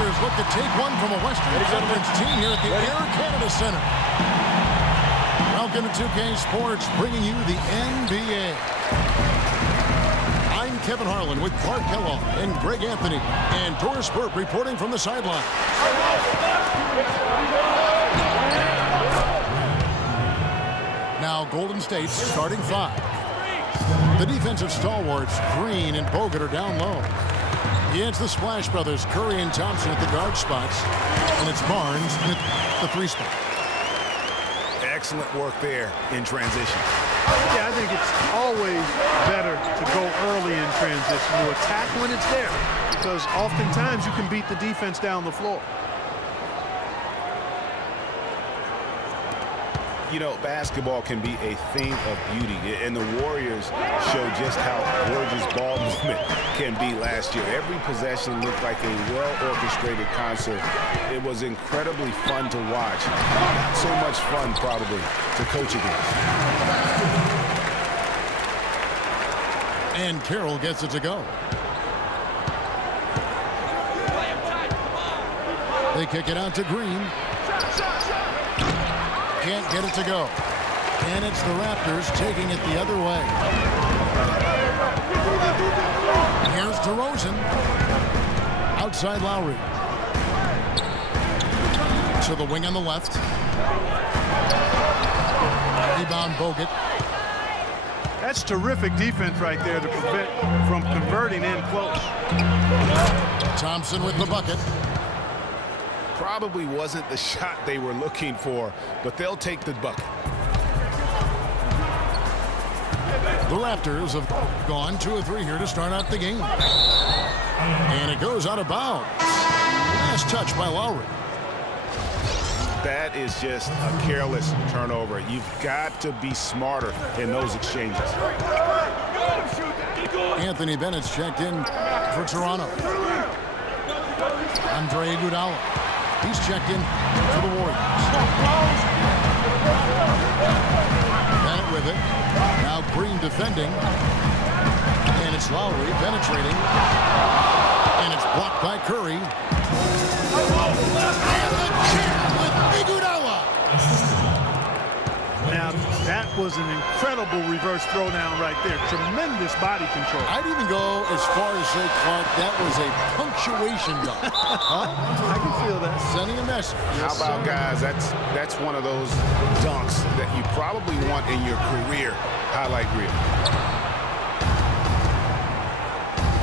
Raptors look to take one from a Western Conference team here at the Air Canada Center. Welcome to 2K Sports, bringing you the NBA. I'm Kevin Harlan with Clark Kellogg and Greg Anthony, and Doris Burke reporting from the sideline. Now Golden State's starting five. The defensive stalwarts, Green and Bogut, are down low. Against the Splash Brothers, Curry and Thompson at the guard spots, and it's Barnes at the three spot. Excellent work there in transition. Yeah, I think it's always better to go early in transition, to attack when it's there, because oftentimes you can beat the defense down the floor. You know, basketball can be a thing of beauty, and the Warriors showed just how gorgeous ball movement can be last year. Every possession looked like a well-orchestrated concert. It was incredibly fun to watch. Not so much fun, probably, to coach against. And Carroll gets it to go. They kick it out to Green. Can't get it to go. And it's the Raptors taking it the other way. Here's DeRozan. Outside Lowry. To the wing on the left. Rebound Bogut. That's terrific defense right there to prevent from converting in close. Thompson with the bucket. Probably wasn't the shot they were looking for, but they'll take the bucket. The Raptors have gone 2 of 3 here to start out the game. And it goes out of bounds. Last touch by Lowry. That is just a careless turnover. You've got to be smarter in those exchanges. Anthony Bennett's checked in for Toronto. Andre Iguodala. He's checked in for the Warriors. Bennett with it. Now Green defending. And it's Lowry penetrating. And it's blocked by Curry. And the jam with Iguodala. Now, that was an incredible reverse throwdown right there. Tremendous body control. I'd even go as far as say, Clark, that was a punctuation dunk. Huh? I can feel that. Sending a message. How about, guys, that's one of those dunks that you probably want in your career highlight reel.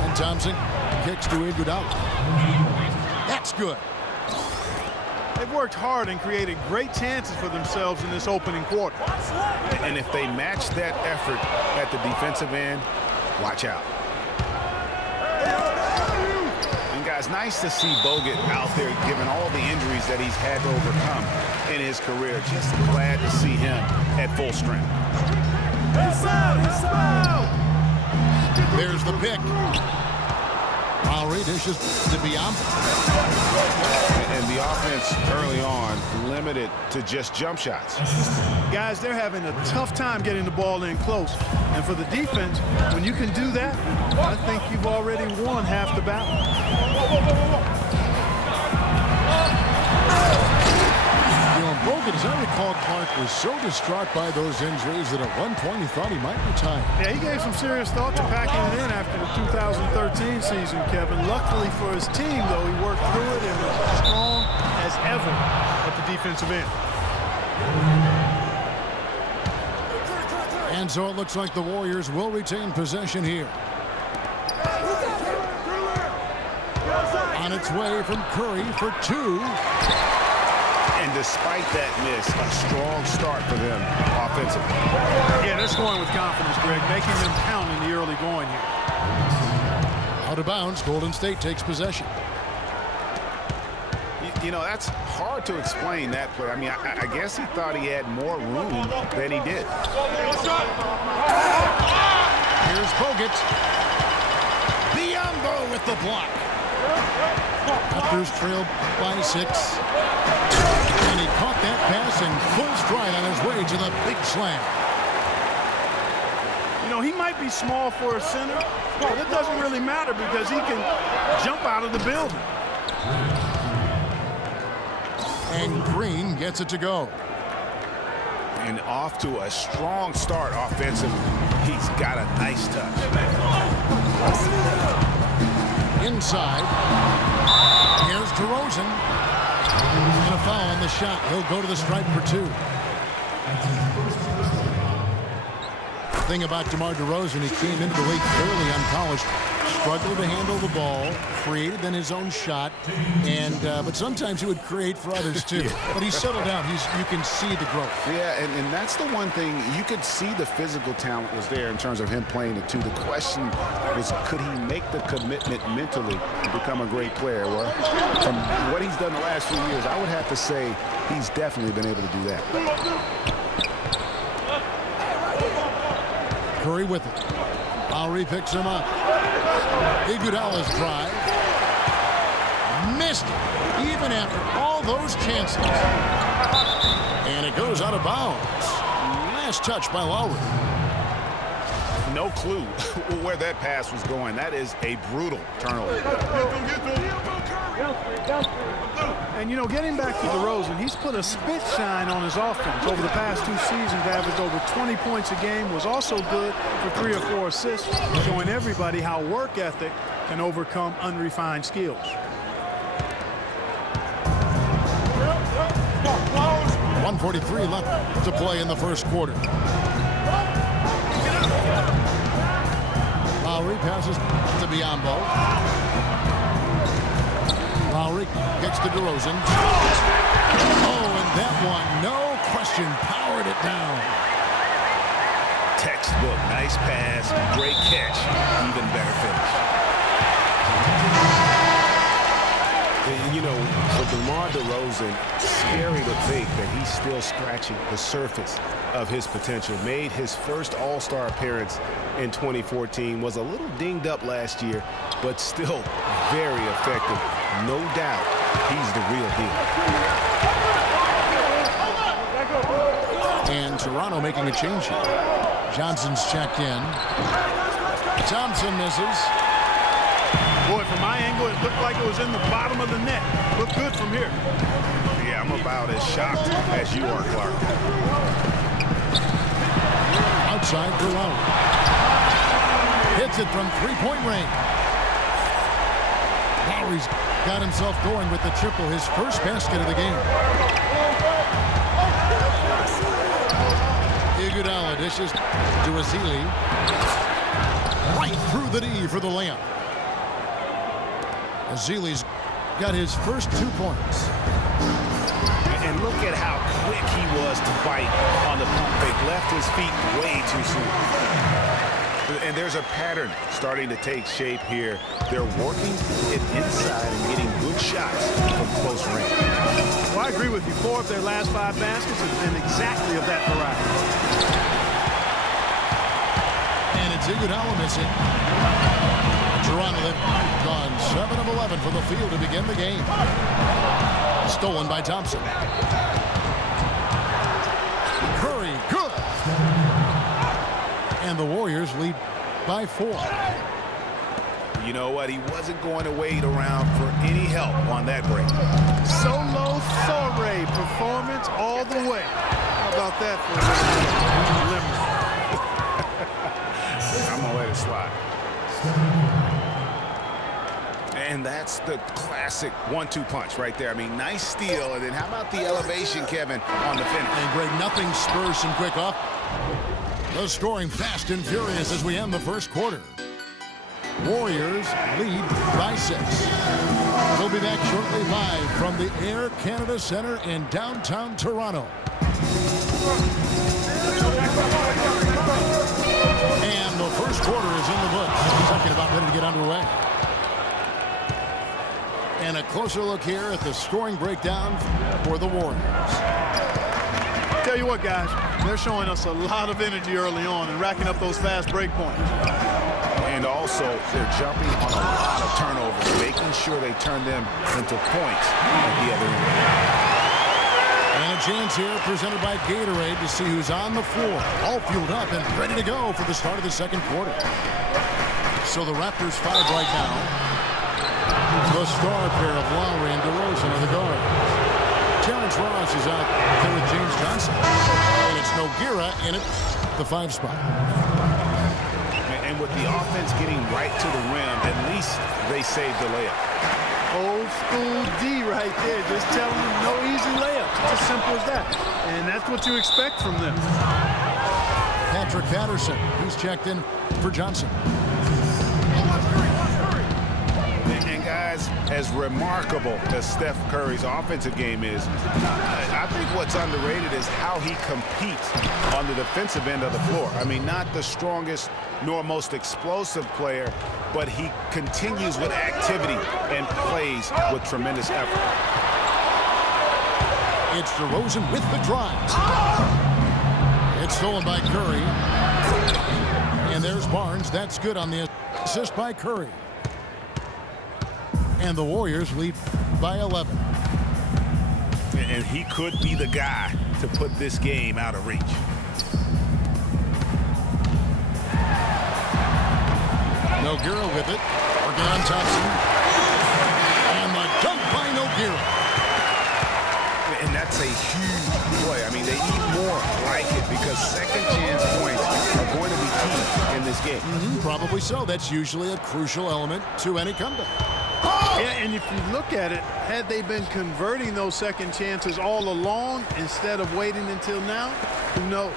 And Thompson kicks to Iguodala. That's good. They've worked hard and created great chances for themselves in this opening quarter. And if they match that effort at the defensive end, watch out. And guys, nice to see Bogut out there given all the injuries that he's had to overcome in his career. Just glad to see him at full strength. There's the pick. Lowry dishes to Teamup. And the offense early on limited to just jump shots. Guys, they're having a tough time getting the ball in close. And for the defense, when you can do that, I think you've already won half the battle. You know, Bogut, as I recall, Clark was so distraught by those injuries that at one point he thought he might retire. Yeah, he gave some serious thought to packing it in after the 2013 season, Kevin. Luckily for his team, though, he worked through it and was as strong as ever at the defensive end. And so it looks like the Warriors will retain possession here. On its way from Curry for 2. And despite that miss, a strong start for them offensively. Yeah, they're scoring with confidence, Greg, making them count in the early going here. Out of bounds, Golden State takes possession. You know, that's hard to explain that play. I mean, I guess he thought he had more room than he did. Here's Bogut. Biombo with the block. Raptors trailed by 6. And he caught that pass in full stride on his way to the big slam. You know, he might be small for a center, but it doesn't really matter because he can jump out of the building. And Green gets it to go. And off to a strong start offensively. He's got a nice touch. Inside. Here's DeRozan. He's going to foul on the shot. He'll go to the stripe for 2. Thing about DeMar DeRozan, he came into the league fairly unpolished, struggled to handle the ball, created then his own shot, and but sometimes he would create for others too. Yeah. But he's settled down. You can see the growth. Yeah, and that's the one thing you could see the physical talent was there in terms of him playing the 2. The question was, could he make the commitment mentally to become a great player? Well, from what he's done the last few years, I would have to say he's definitely been able to do that. Curry with it. Lowry picks him up. Iguodala's drive. Missed it, even after all those chances. And it goes out of bounds. Last touch by Lowry. No clue where that pass was going. That is a brutal turnover. And, you know, getting back to DeRozan, he's put a spit shine on his offense. Over the past 2 seasons, averaged over 20 points a game, was also good for 3 or 4 assists, showing everybody how work ethic can overcome unrefined skills. .143 left to play in the first quarter. Lowry passes to Biyombo. Lowry gets to DeRozan. Oh, and that one, no question, powered it down. Textbook, nice pass, great catch, even better finish. And, you know, for DeMar DeRozan, scary to think that he's still scratching the surface of his potential. Made his first All-Star appearance in 2014, was a little dinged up last year, but still very effective. No doubt he's the real deal. And Toronto making a change here. Johnson's checked in. Thompson misses. Boy, from my angle, it looked like it was in the bottom of the net. Looked good from here. Yeah, I'm about as shocked as you are, Clark. Outside for Lowry. Hits it from 3-point range. Lowry's got himself going with the triple, his first basket of the game. Iguodala dishes to Azili. Right through the D for the layup. Azili's got his first 2 points. And look at how quick he was to bite on the pump fake. Left his feet way too soon. And there's a pattern starting to take shape here. They're working it inside and getting good shots from close range. Well, I agree with you. 4 of their last 5 baskets have been exactly of that variety. And it's Iguodala missing. Toronto have gone 7 of 11 from the field to begin the game. Stolen by Thompson. Curry, good. And the Warriors lead by 4. You know what? He wasn't going to wait around for any help on that break. Solo Soiree performance all the way. How about that for a limit? I'm going to let it slide. And that's the classic 1-2 punch right there. I mean, nice steal. And then how about the elevation, Kevin, on the finish? And Greg, nothing spurs some quick off. The scoring fast and furious as we end the first quarter. Warriors lead by 6. We'll be back shortly live from the Air Canada Centre in downtown Toronto. And the first quarter is in the books. Second about ready to get underway. And a closer look here at the scoring breakdown for the Warriors. Tell you what, guys, they're showing us a lot of energy early on and racking up those fast break points. And also, they're jumping on a lot of turnovers, making sure they turn them into points at the other end. And a chance here presented by Gatorade to see who's on the floor, all fueled up and ready to go for the start of the second quarter. So the Raptors 5 right now. The star pair of Lowry and DeRozan are the guards. Terry Ross is out there with James Johnson. And it's Nogueira in at the 5 spot. And with the offense getting right to the rim, at least they saved the layup. Old school D right there, just telling them no easy layups. It's as simple as that. And that's what you expect from them. Patrick Patterson, he's checked in for Johnson. And guys, as remarkable as Steph Curry's offensive game is, I think what's underrated is how he competes on the defensive end of the floor. I mean, not the strongest nor most explosive player, but he continues with activity and plays with tremendous effort. It's DeRozan with the drive. It's stolen by Curry. And there's Barnes. That's good on the assist by Curry. And the Warriors lead by 11. And he could be the guy to put this game out of reach. Nogueira with it. Organ Thompson. And the dunk by Nogueira. And that's a huge play. I mean, they need more like it because second chance points are going to be key in this game. Probably so. That's usually a crucial element to any comeback. Yeah, and if you look at it, had they been converting those second chances all along instead of waiting until now, who knows?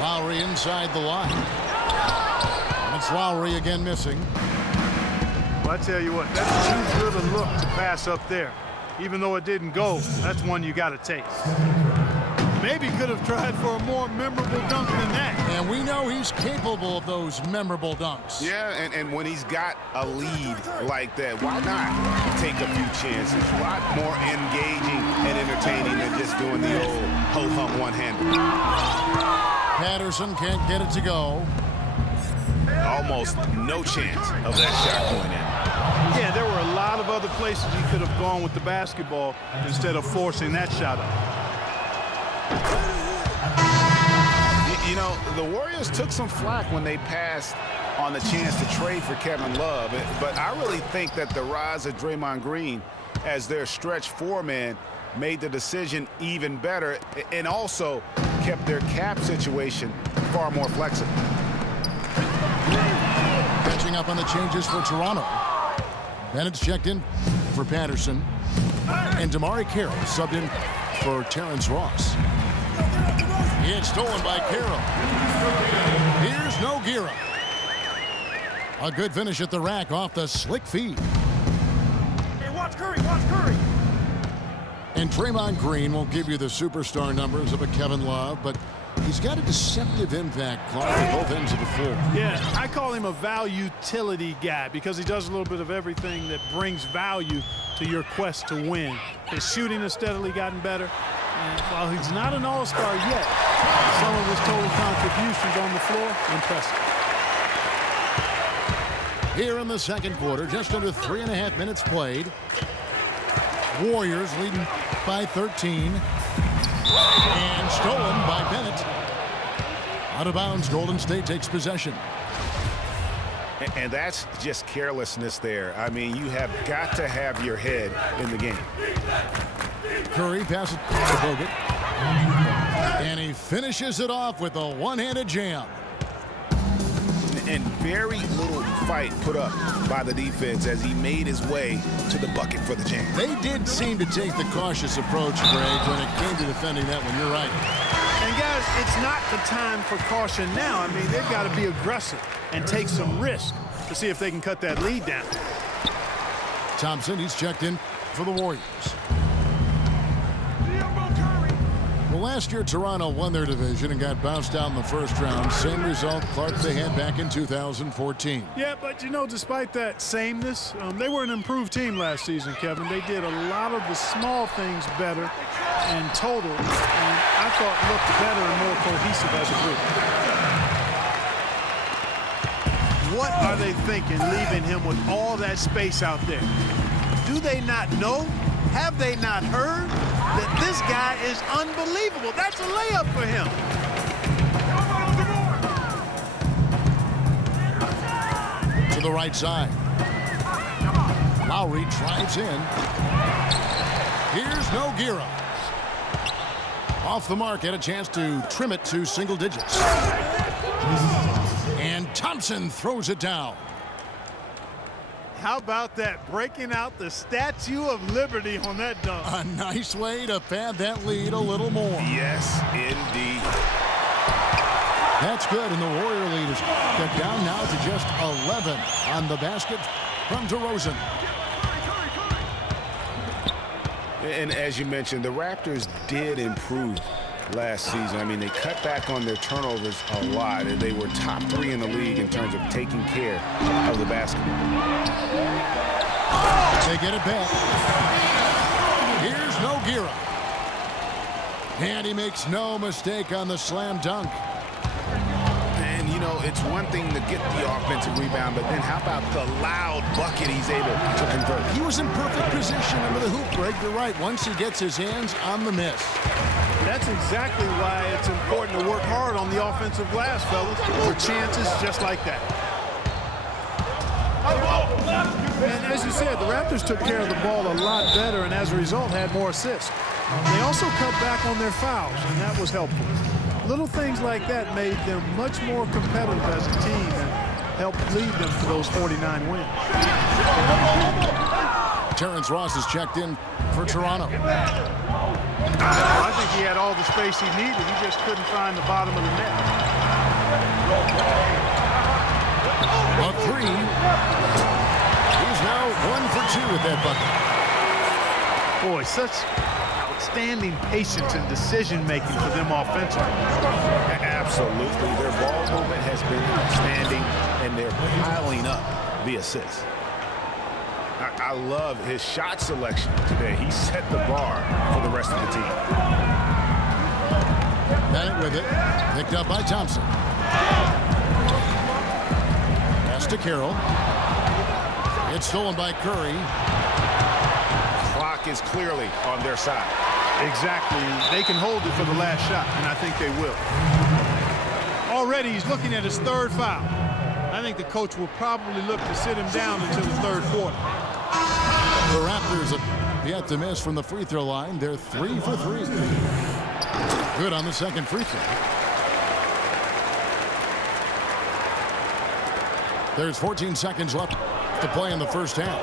Lowry inside the line. And it's Lowry again missing. Well, I tell you what, that's too good a look to pass up there. Even though it didn't go, that's one you got to take. Maybe could have tried for a more memorable dunk than that. And we know he's capable of those memorable dunks. Yeah, and when he's got a lead like that, why not take a few chances? A lot more engaging and entertaining than just doing the old ho-hum one-hander. Patterson can't get it to go. Almost no chance of that shot going in. Yeah, there were a lot of other places he could have gone with the basketball instead of forcing that shot up. You know, the Warriors took some flack when they passed on the chance to trade for Kevin Love, but I really think that the rise of Draymond Green as their stretch four-man made the decision even better and also kept their cap situation far more flexible. Catching up on the changes for Toronto. Bennett's checked in for Patterson. And Damari Carroll subbed in for Terrence Ross. It's stolen by Carroll. Here's Nogueira. A good finish at the rack off the slick feed. Hey, watch Curry, watch Curry. And Draymond Green won't give you the superstar numbers of a Kevin Love, but he's got a deceptive impact, Clark, at both ends of the floor. Yeah, I call him a value-utility guy because he does a little bit of everything that brings value to your quest to win. His shooting has steadily gotten better. And while he's not an all-star yet, some of his total contributions on the floor, impressive. Here in the second quarter, just under 3.5 minutes played. Warriors leading by 13. And stolen by Bennett. Out of bounds, Golden State takes possession. And that's just carelessness there. I mean, you have got to have your head in the game. Curry passes to Bogut. And he finishes it off with a one-handed jam. And very little fight put up by the defense as he made his way to the bucket for the jam. They did seem to take the cautious approach, Greg, when it came to defending that one. You're right. And guys, it's not the time for caution now. I mean, they've got to be aggressive and take some risk to see if they can cut that lead down. Thompson, he's checked in for the Warriors. Well, last year, Toronto won their division and got bounced out in the first round. Same result, Clark, they had back in 2014. Yeah, but, you know, despite that sameness, they were an improved team last season, Kevin. They did a lot of the small things better in total, and I thought looked better and more cohesive as a group. What are they thinking leaving him with all that space out there? Do they not know? Have they not heard that this guy is unbelievable? That's a layup for him. To the right side. Lowry drives in. Here's Nogueira. Off the mark, had a chance to trim it to single digits. And Thompson throws it down. How about that? Breaking out the Statue of Liberty on that dunk. A nice way to pad that lead a little more. Yes, indeed. That's good, and the Warrior lead is cut down now to just 11 on the basket from DeRozan. And as you mentioned, the Raptors did improve last season. I mean, they cut back on their turnovers a lot, and they were top 3 in the league in terms of taking care of the basketball. They get it back. Here's Nogueira. And he makes no mistake on the slam dunk. And, you know, it's one thing to get the offensive rebound, but then how about the loud bucket he's able to convert? He was in perfect position under the hoop, Greg. You're right. Once he gets his hands on the miss. That's exactly why it's important to work hard on the offensive glass, fellas, for chances just like that. And as you said, the Raptors took care of the ball a lot better and as a result had more assists. They also cut back on their fouls, and that was helpful. Little things like that made them much more competitive as a team and helped lead them to those 49 wins. Terrence Ross is checked in for Toronto. I think he had all the space he needed. He just couldn't find the bottom of the net. A three. He's now 1 for 2 with that bucket. Boy, such outstanding patience and decision-making for them offensively. Absolutely. Their ball movement has been outstanding, and they're piling up the assists. I love his shot selection today. He set the bar for the rest of the team. Bennett with it. Picked up by Thompson. Pass to Carroll. It's stolen by Curry. Clock is clearly on their side. Exactly. They can hold it for the last shot, and I think they will. Already he's looking at his 3rd foul. I think the coach will probably look to sit him down until the 3rd quarter. The Raptors have yet to miss from the free throw line. They're 3 for 3. Good on the 2nd free throw. There's 14 seconds left to play in the first half.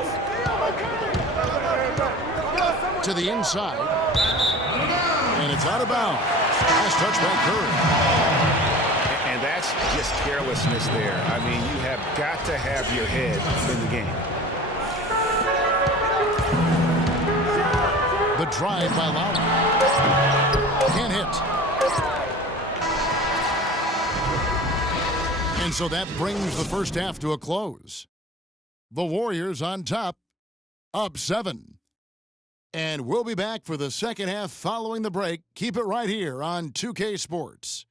To the inside. And it's out of bounds. Last touch by Curry. And that's just carelessness there. I mean, you have got to have your head in the game. The drive by Lowry. Can't hit. And so that brings the first half to a close. The Warriors on top, up 7. And we'll be back for the second half following the break. Keep it right here on 2K Sports.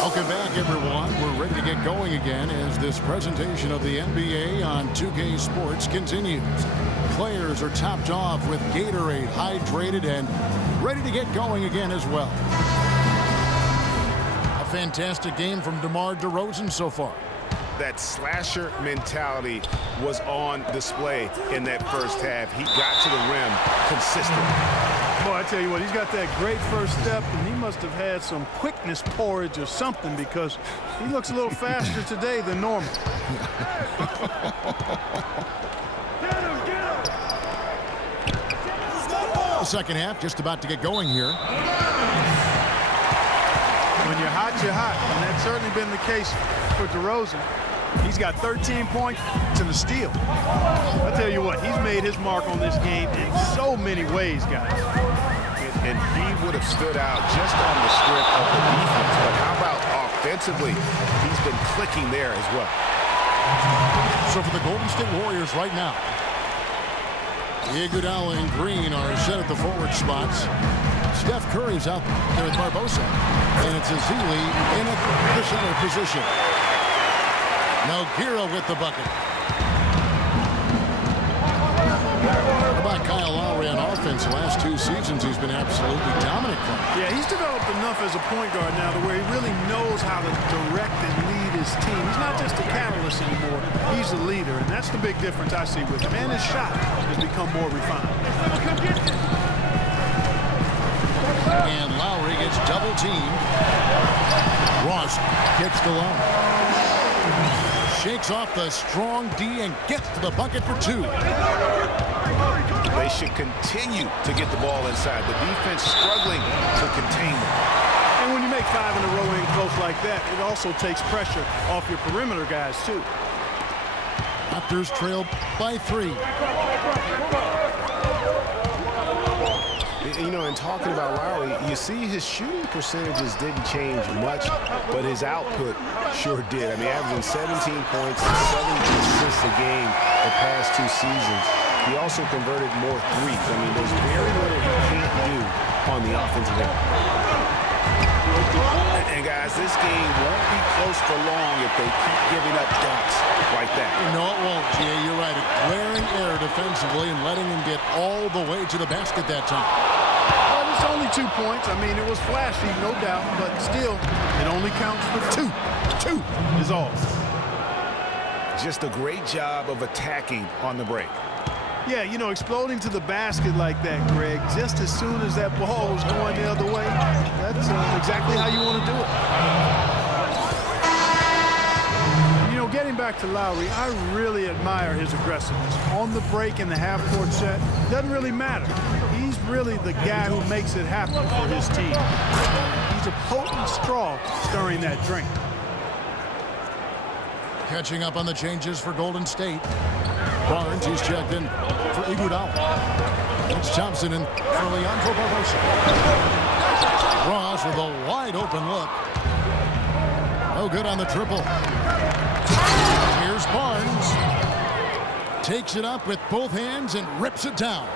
Welcome back, everyone. We're ready to get going again as this presentation of the NBA on 2K Sports continues. Players are topped off with Gatorade, hydrated, and ready to get going again as well. A fantastic game from DeMar DeRozan so far. That slasher mentality was on display in that first half. He got to the rim consistently. Boy, I tell you what, he's got that great first step, and he must have had some quickness porridge or something because he looks a little faster today than normal. The second half just about to get going here. When you're hot, you're hot, and that's certainly been the case for DeRozan. He's got 13 points and a steal. I tell you what, he's made his mark on this game in so many ways, guys. And he would have stood out just on the strength of the defense. But how about offensively? He's been clicking there as well. So for the Golden State Warriors right now, Iguodala and Green are set at the forward spots. Steph Curry's out there with Barbosa. And it's Azili in at the center position. Nogueira with the bucket. How about Kyle offense. The last 2 seasons, he's been absolutely dominant. Yeah, he's developed enough as a point guard now to where he really knows how to direct and lead his team. He's not just a catalyst anymore. He's a leader, and that's the big difference I see with him. And his shot has become more refined. And Lowry gets double teamed. Ross kicks the low. Shakes off the strong D and gets to the bucket for 2. They should continue to get the ball inside. The defense struggling to contain them. And when you make 5 in a row in close like that, it also takes pressure off your perimeter guys, too. Raptors trail by 3. You know, in talking about Lowry, you see his shooting percentages didn't change much, but his output sure did. I mean, averaging 17 points and 7 assists a game the past 2 seasons. He also converted more threes. I mean, there's very little he can't do on the offensive end. And guys, this game won't be close for long if they keep giving up dunks like that. No, it won't, G.A. You're right. A glaring error defensively and letting him get all the way to the basket that time. Well, it's only 2 points. I mean, it was flashy, no doubt, but still, it only counts for 2. 2 is all. Just a great job of attacking on the break. Yeah, you know, exploding to the basket like that, Greg, just as soon as that ball was going the other way, that's exactly how you want to do it. You know, getting back to Lowry, I really admire his aggressiveness. On the break in the half-court set, doesn't really matter. He's really the guy who makes it happen for his team. He's a potent straw stirring that drink. Catching up on the changes for Golden State. Barnes, he's checked in for Iguodala. It's Thompson in for Leandro Barbosa. Ross with a wide open look. No good on the triple. Here's Barnes. Takes it up with both hands and rips it down.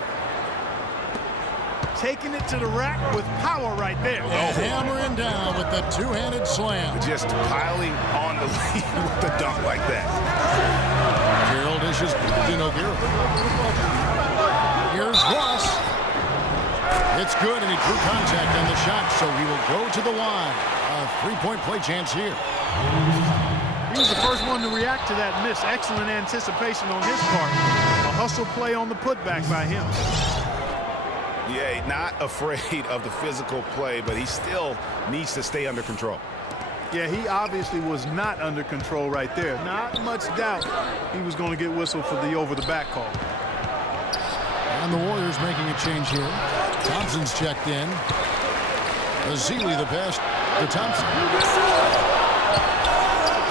Taking it to the rack with power right there. And hammering down with the two-handed slam. Just piling on the lead with the dunk like that. Carroll dishes to Nogueira. Here's Ross. It's good, and he drew contact on the shot, so he will go to the line. A three-point play chance here. He was the first one to react to that miss. Excellent anticipation on his part. A hustle play on the putback by him. Yeah, not afraid of the physical play, but he still needs to stay under control. Yeah, he obviously was not under control right there. Not much doubt he was going to get whistled for the over-the-back call. And the Warriors making a change here. Thompson's checked in. Azili the pass to Thompson.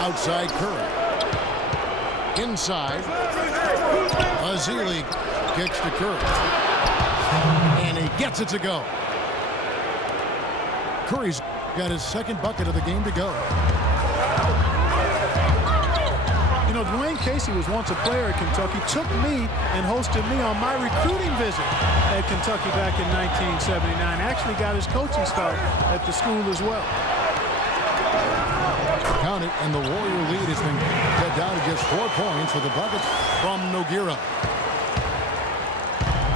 Outside Curry. Inside. Azili kicks to Curry. And he gets it to go. Curry's got his second bucket of the game to go. You know, Dwayne Casey was once a player at Kentucky, took me and hosted me on my recruiting visit at Kentucky back in 1979. Actually got his coaching start at the school as well. Count it, and the Warrior lead has been cut down to just 4 points with a bucket from Nogueira.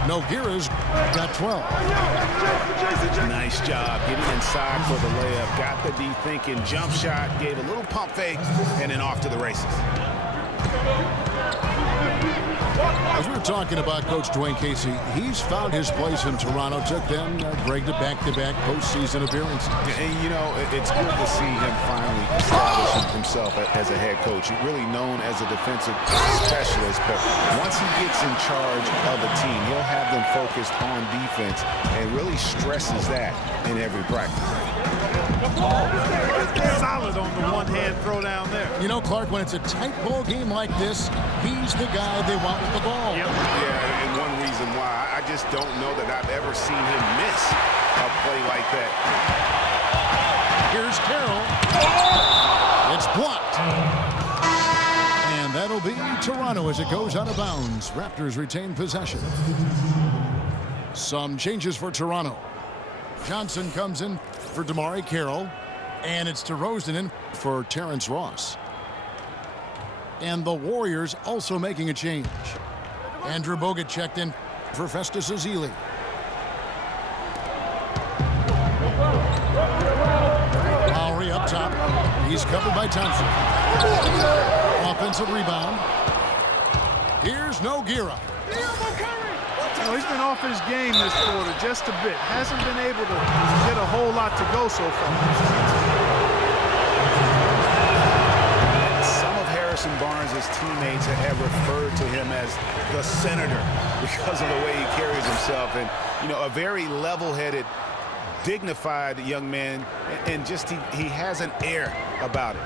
Nogueira's got 12. Nice job getting inside for the layup. Got the D thinking. Jump shot. Gave a little pump fake. And then off to the races. As we were talking about Coach Dwayne Casey, he's found his place in Toronto. Took them, Greg, to back-to-back postseason appearances. And, you know, it's good to see him finally establishing himself as a head coach. He's really known as a defensive specialist, but once he gets in charge of a team, he'll have them focused on defense and really stresses that in every practice. Solid on the one-hand throw down there. You know, Clark, when it's a tight ball game like this, he's the guy they want with the ball. Yep. Yeah, and one reason why I just don't know that I've ever seen him miss a play like that. Here's Carroll. It's blocked. And that'll be Toronto as it goes out of bounds. Raptors retain possession. Some changes for Toronto. Johnson comes in for DeMar Carroll. And it's DeRozan in for Terrence Ross. And the Warriors also making a change. Andrew Bogut checked in for Festus Ezeli. He's covered by Thompson. Offensive rebound. Here's Nogueira. He's been off his game this quarter just a bit. Hasn't been able to get a whole lot to go so far. Some of Harrison Barnes' teammates have referred to him as the senator because of the way he carries himself. And, you know, a very level-headed, dignified young man, and just he has an air about it.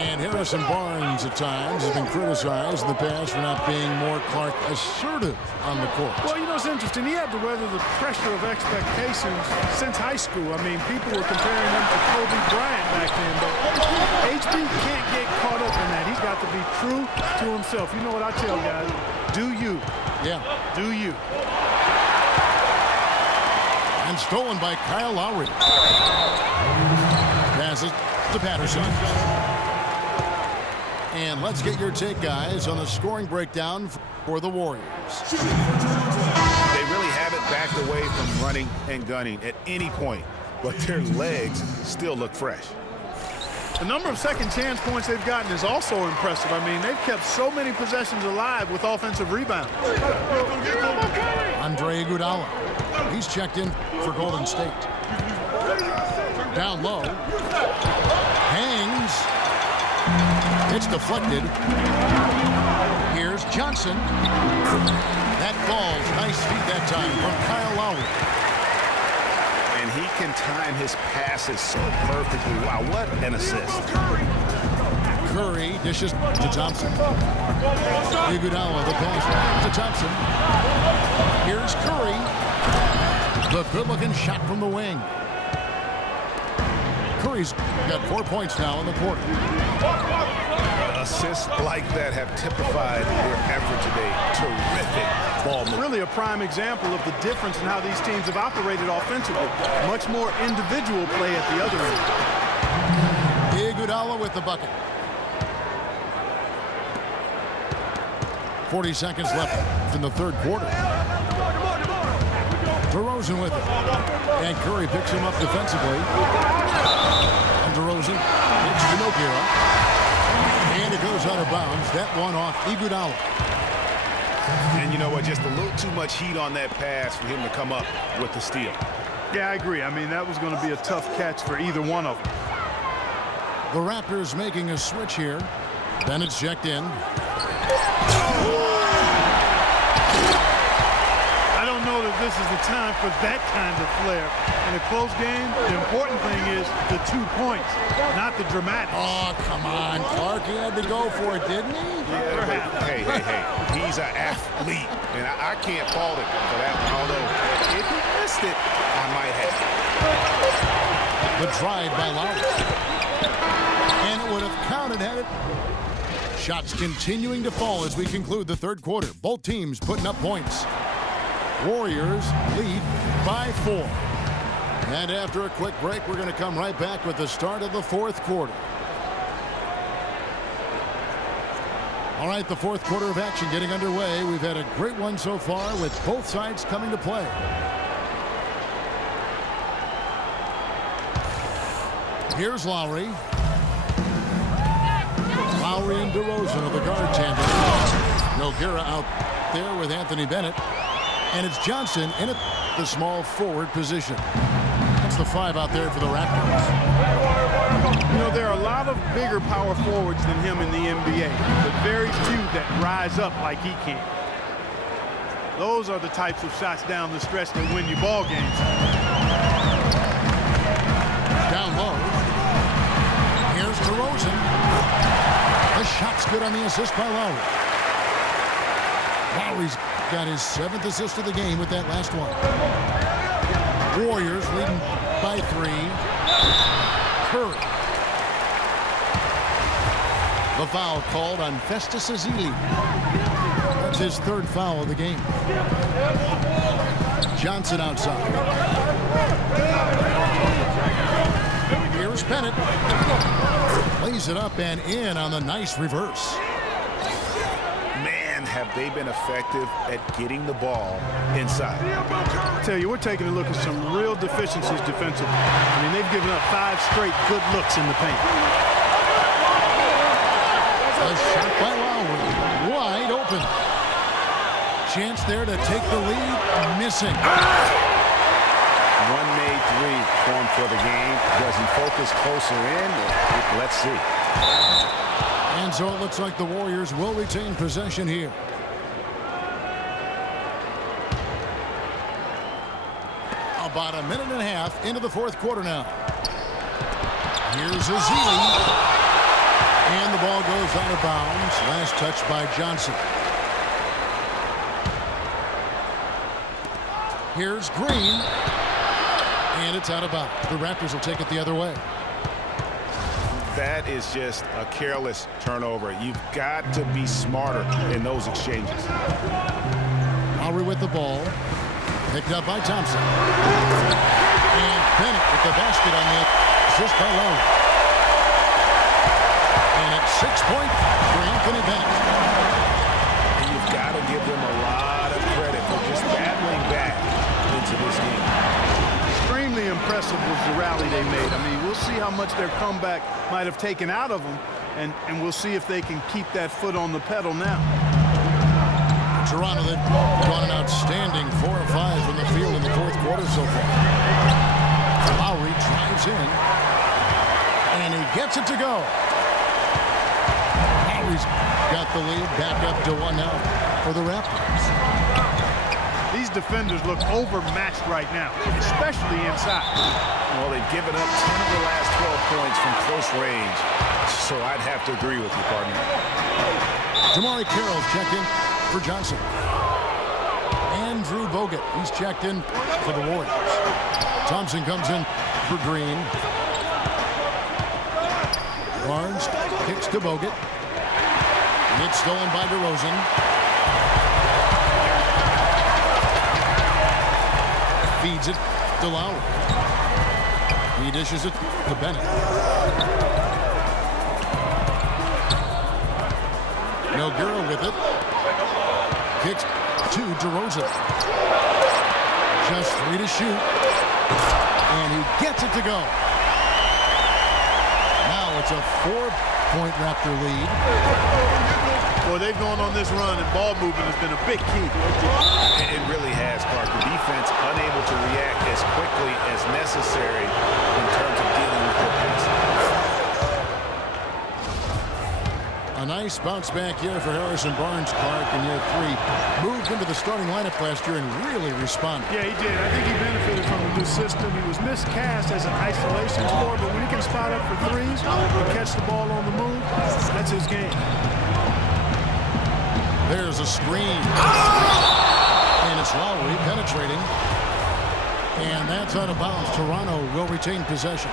And Harrison Barnes at times has been criticized in the past for not being more Clark assertive on the court. Well, you know, it's interesting. He had to weather the pressure of expectations since high school. I mean, people were comparing him to Kobe Bryant back then, but HB can't get caught up in that. He's got to be true to himself. You know what I tell guys? Do you. Yeah. Do you. And stolen by Kyle Lowry. Passes to Patterson. And let's get your take, guys, on the scoring breakdown for the Warriors. They really haven't backed away from running and gunning at any point, but their legs still look fresh. The number of second chance points they've gotten is also impressive. I mean, they've kept so many possessions alive with offensive rebounds. Andre Iguodala. He's checked in for Golden State. Down low. Hangs. It's deflected. Here's Johnson. That falls. Nice feed that time from Kyle Lowry. And he can time his passes so perfectly. Wow, what an assist. Curry dishes to Thompson. Iguodala, the pass to Thompson. Here's Curry. The good-looking shot from the wing. Curry's got 4 points now in the quarter. Assists like that have typified their effort today. Terrific ball movement. Really a prime example of the difference in how these teams have operated offensively. Much more individual play at the other end. Iguodala with the bucket. 40 seconds left in the third quarter. DeRozan with it. And Curry picks him up defensively. And DeRozan hits to Nogueira. And it goes out of bounds. That one off Iguodala. And you know what? Just a little too much heat on that pass for him to come up with the steal. Yeah, I agree. I mean, that was going to be a tough catch for either one of them. The Raptors making a switch here. Then it's checked in. I don't know that this is the time for that kind of flair. In a close game, the important thing is the 2 points, not the dramatics. Oh, come on. Clark, he had to go for it, didn't he? Yeah, but hey. He's an athlete, and I can't fault him for that one. Although, if he missed it, I might have. The drive by Lowry. And it would have counted had it. Shots continuing to fall as we conclude the third quarter. Both teams putting up points. Warriors lead by 4. And after a quick break, we're going to come right back with the start of the fourth quarter. All right, the fourth quarter of action getting underway. We've had a great one so far with both sides coming to play. Here's Lowry. Lowry and DeRozan are the guard tandem. Nogueira out there with Anthony Bennett. And it's Johnson in the small forward position. That's the 5 out there for the Raptors. You know, there are a lot of bigger power forwards than him in the NBA, but very few that rise up like he can. Those are the types of shots down the stretch that win you ball games. Down low. Here's DeRozan. The shot's good on the assist by Lowry. Lowry's got his 7th assist of the game with that last one. Warriors leading by 3. Curry. The foul called on Festus Ezeli. That's his 3rd foul of the game. Johnson outside. Here's Bennett. Plays it up and in on the nice reverse. Man, have they been effective at getting the ball inside? I tell you, we're taking a look at some real deficiencies defensively. I mean, they've given up 5 straight good looks in the paint. A shot by Lowry, wide open. Chance there to take the lead, missing. One made three formed for the game. Does he focus closer in? Let's see. And so it looks like the Warriors will retain possession here. About a minute and a half into the fourth quarter now. Here's Ezeli. And the ball goes out of bounds. Last touch by Johnson. Here's Green. And it's out of bounds. The Raptors will take it the other way. That is just a careless turnover. You've got to be smarter in those exchanges. Lowry with the ball. Picked up by Thompson. And Bennett with the basket on the assist by Lowry. And it's 6 points for Anthony Bennett. And you've got to give them a lot of credit for just battling back into this game. Extremely impressive was the rally they made. I mean, we'll see how much their comeback might have taken out of them, and we'll see if they can keep that foot on the pedal now. Toronto, they've gone an outstanding 4 of 5 from the field in the fourth quarter so far. Lowry drives in, and he gets it to go. Lowry's got the lead back up to 1 now for the Raptors. These defenders look overmatched right now, especially inside. Well, they've given up 10 of the last 12 points from close range, so I'd have to agree with you, partner. Jamari Carroll's checked in for Johnson. Andrew Bogut, he's checked in for the Warriors. Thompson comes in for Green. Barnes kicks to Bogut. It's stolen by DeRozan. Feeds it to Lowry. He dishes it to Bennett. Nogueira with it. Kicks to DeRozan. Just 3 to shoot. And he gets it to go. Now it's a 4-point Raptor lead. Boy, they've gone on this run, and ball movement has been a big key. It really has, Clark. The defense unable to react as quickly as necessary in terms of dealing with their passing. A nice bounce back year for Harrison Barnes, Clark, in year 3. Moved into the starting lineup last year and really responded. Yeah, he did. I think he benefited from the new system. He was miscast as an isolation scorer, but when he can spot up for threes and catch the ball on the move, that's his game. There's a screen. And it's Lowry penetrating. And that's out of bounds. Toronto will retain possession.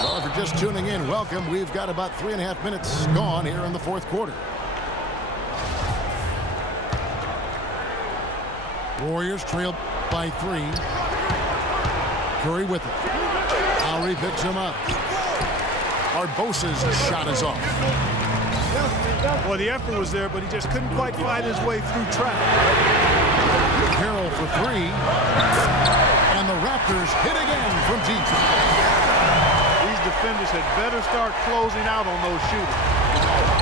Well, if you're just tuning in, welcome. We've got about 3.5 minutes gone here in the fourth quarter. Warriors trail by 3. Curry with it. Lowry picks him up. Barbosa's shot is off. Well, the effort was there, but he just couldn't quite fight his way through traffic. Carroll for 3. And the Raptors hit again from deep. These defenders had better start closing out on those shooters.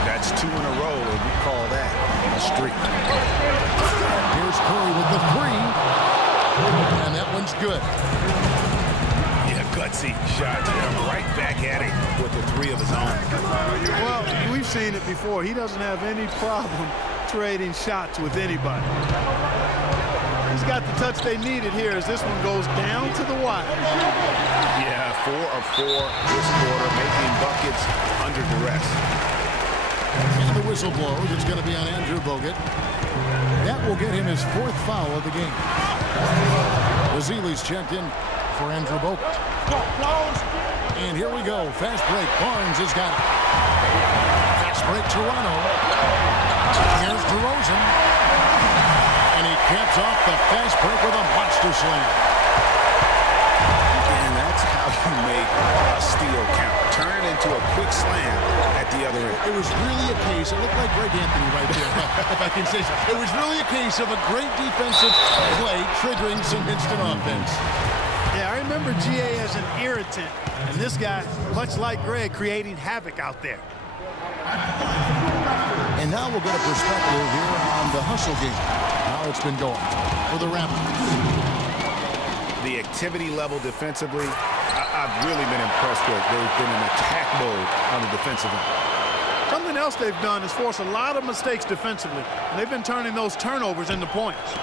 That's 2 in a row, and we call that a streak. Here's Curry with the 3. And that one's good. Yeah, gutsy shot. Right back at him with the 3 of his own. Well, we've seen it before. He doesn't have any problem trading shots with anybody. He's got the touch they needed here as this one goes down to the wire. Yeah, 4 of 4 this quarter, making buckets under duress. And the whistle blows. It's going to be on Andrew Bogut. That will get him his 4th foul of the game. Ezeli's checked in for Andrew Bogut. And here we go. Fast break. Barnes has got it. Fast break Toronto. Here's DeRozan. And he caps off the fast break with a monster slam. And that's how you make a steal or count. Turn it into a quick slam at the other end. It was really a case, it looked like Greg Anthony right there, if I can say so. It was really a case of a great defensive play triggering some instant offense. Yeah, I remember GA as an irritant, and this guy, much like Greg, creating havoc out there. And now we'll get a perspective here on the hustle game. How it's been going for the Raptors. The activity level defensively, I've really been impressed with. They've been in attack mode on the defensive end. Something else they've done is force a lot of mistakes defensively, and they've been turning those turnovers into points.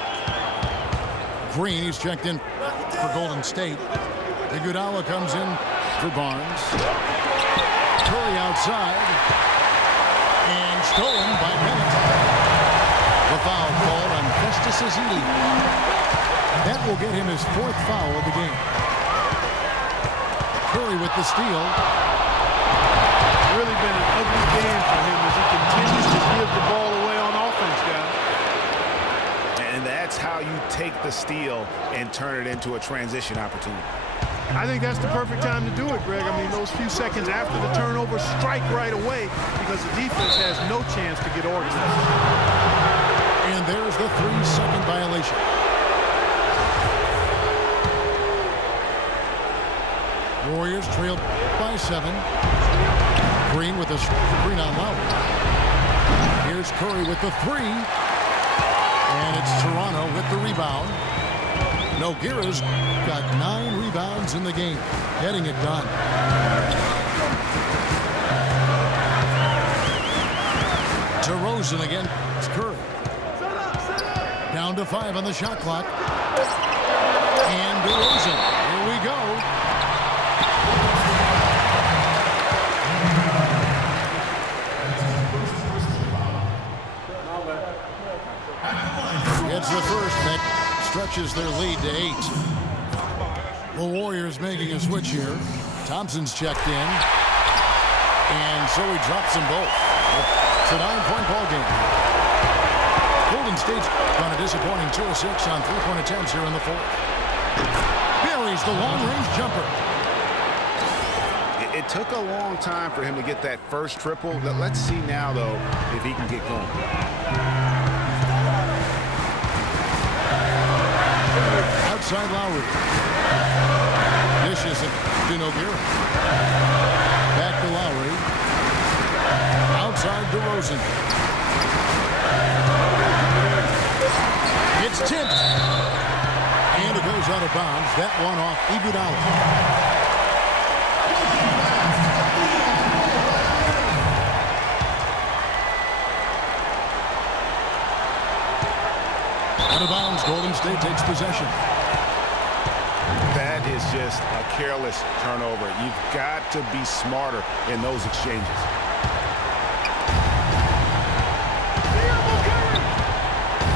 Green, he's checked in for Golden State. Iguodala comes in for Barnes. Curry outside. And stolen by Bennett. The foul called on Festus Ezeli. That will get him his 4th foul of the game. Curry with the steal. Really been an ugly game for him as he continues to give the ball away on offense, guys. And that's how you take the steal and turn it into a transition opportunity. I think that's the perfect time to do it, Greg. I mean, those few seconds after the turnover, strike right away because the defense has no chance to get organized. And there's the 3-second violation. Warriors trailed by 7. Green with a screen on Lowry. Here's Curry with the 3. And it's Toronto with the rebound. Nogueira's got 9 rebounds in the game, getting it done. DeRozan again. It's Curry. Down to 5 on the shot clock. And DeRozan. Here we go. It's the first that stretches their lead to 8. The Warriors making a switch here. Thompson's checked in. And so he drops them both. It's a 9-point ball game. Golden State's gone a disappointing 2 of 6 on 3-point attempts here in the 4th. Buries the long-range jumper. It took a long time for him to get that first triple. Let's see now, though, if he can get going. Outside Lowry. Dishes it to Nogueira. Back to Lowry. Outside DeRozan. It's tipped. And it goes out of bounds. That one off Iguodala. Out of bounds, Golden State takes possession. That is just a careless turnover. You've got to be smarter in those exchanges.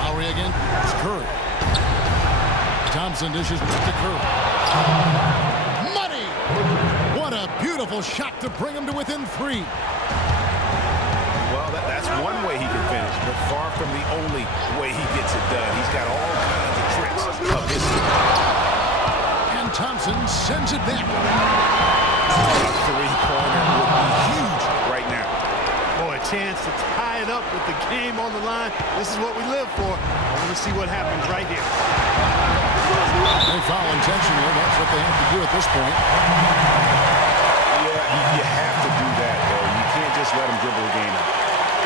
Lowry again. It's Curry. Thompson dishes to Curry. Money! What a beautiful shot to bring him to within 3. Well, that's one way he can finish, but far from the only way he gets it done. He's got all kinds of tricks up his sleeve. And Thompson sends it back. A three-pointer would be huge right now. Boy, a chance to tie it up with the game on the line. This is what we live for. I want to see what happens right here. They foul intentionally. That's what they have to do at this point. Yeah, you have to do that, though. You can't just let him dribble the game out.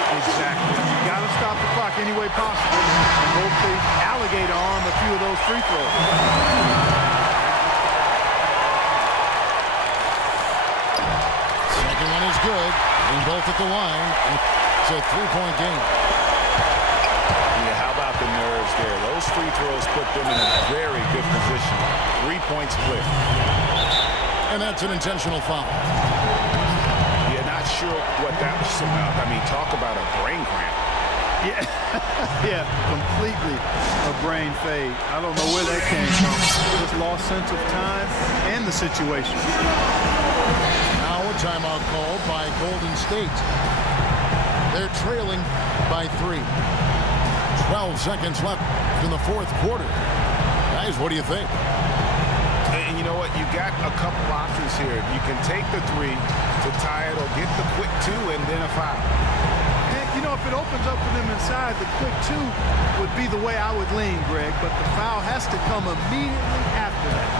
Exactly. You got to stop the clock any way possible. And hope they alligator arm a few of those free throws. Second one is good. And both at the line. It's a 3-point game. Yeah, how about the nerves there? Those free throws put them in a very good position. 3-point split. And that's an intentional foul. Yeah, not sure what that was about. I mean, talk about a brain cramp. Yeah, yeah, completely a brain fade. I don't know where that came from. Just lost sense of time and the situation. Now a timeout called by Golden State. They're trailing by 3. 12 seconds left in the 4th quarter. Guys, what do you think? And you know what? You got a couple options here. You can take the 3 to tie it or get the quick 2 and then a foul. And, you know, if it opens up for them inside, the quick 2 would be the way I would lean, Greg. But the foul has to come immediately after that.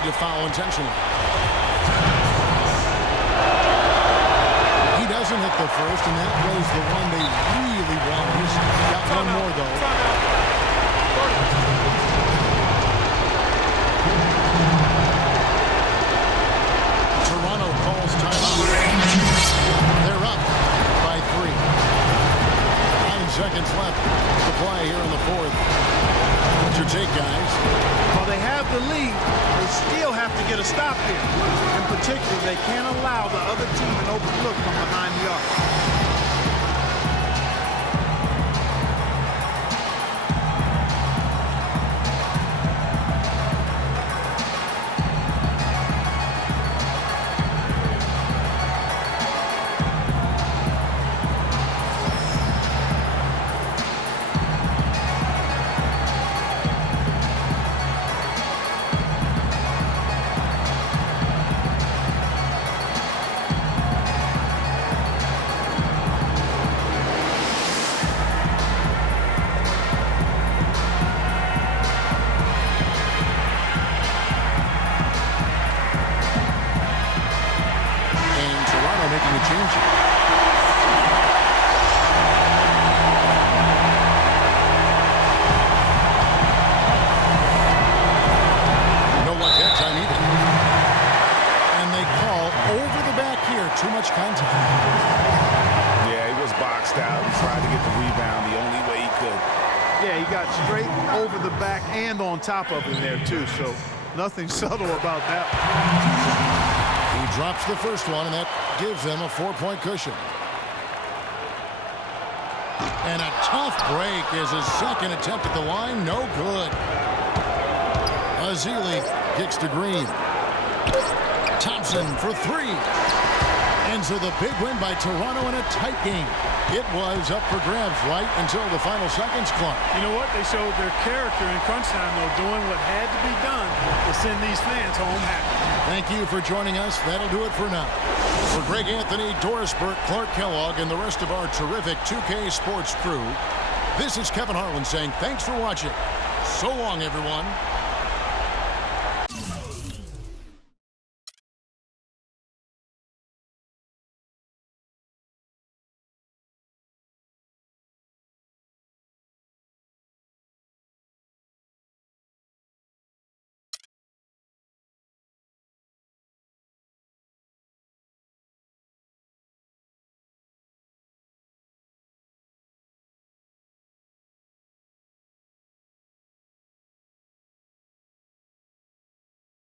To foul intentionally. He doesn't hit the first, and that was the one they really wanted. He's got one more, though. Toronto calls timeout. They're up by 3. 9 seconds left to play here in the 4th. What's your take, guys? Well, they have the lead. They still have to get a stop here. In particular, they can't allow the other team an open look from behind the arc. Too much contact. Yeah, he was boxed out. He tried to get the rebound the only way he could. Yeah, he got straight over the back and on top of him there, too. So nothing subtle about that. He drops the first one, and that gives them a 4-point cushion. And a tough break is his second attempt at the line. No good. Azili kicks to Green. Thompson for 3. And so the big win by Toronto in a tight game. It was up for grabs right until the final seconds, Clark. You know what? They showed their character in crunch time, though, doing what had to be done to send these fans home happy. Thank you for joining us. That'll do it for now. For Greg Anthony, Doris Burke, Clark Kellogg, and the rest of our terrific 2K Sports crew, this is Kevin Harlan saying thanks for watching. So long, everyone.